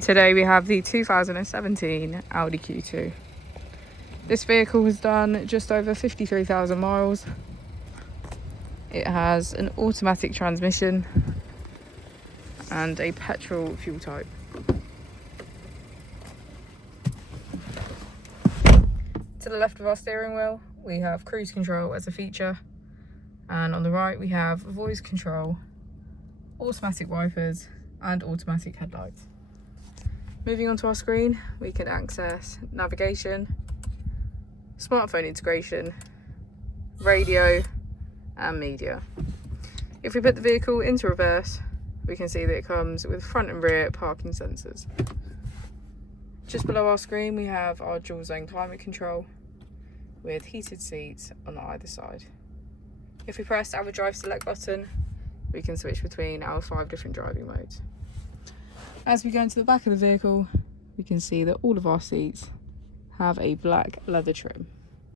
Today we have the 2017 Audi Q2. This vehicle has done just over 53,000 miles. It has an automatic transmission and a petrol fuel type. To the left of our steering wheel, we have cruise control as a feature, and on the right we have voice control, automatic wipers and automatic headlights. Moving onto our screen, we can access navigation, smartphone integration, radio and media. If we put the vehicle into reverse, we can see that it comes with front and rear parking sensors. Just below our screen we have our dual zone climate control with heated seats on either side. If we press our drive select button, we can switch between our 5 different driving modes. As we go into the back of the vehicle, we can see that all of our seats have a black leather trim.